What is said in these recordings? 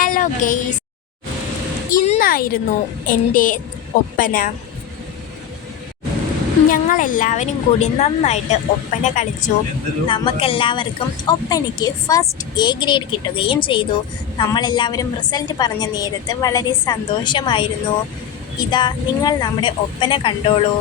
Hello guys ഇന്നായിരുന്നു എന്റെ ഒപ്പന. ഞങ്ങളെല്ലാവരും കൂടി നന്നായിട്ട് ഒപ്പന കളിച്ചു. നമുക്കെല്ലാവർക്കും ഒപ്പനയ്ക്ക് ഫസ്റ്റ് എ ഗ്രേഡ് കിട്ടുകയും ചെയ്തു. നമ്മളെല്ലാവരും റിസൾട്ട് പറഞ്ഞ നേരത്ത് വളരെ സന്തോഷമായിരുന്നു. ഇതാ നിങ്ങൾ നമ്മുടെ ഒപ്പന കണ്ടോളൂ.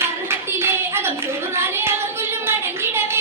കർഹത്തിലെ അകം ചൂടുനാലെ അവർ കൊല്ലും മടങ്ങിടവേ.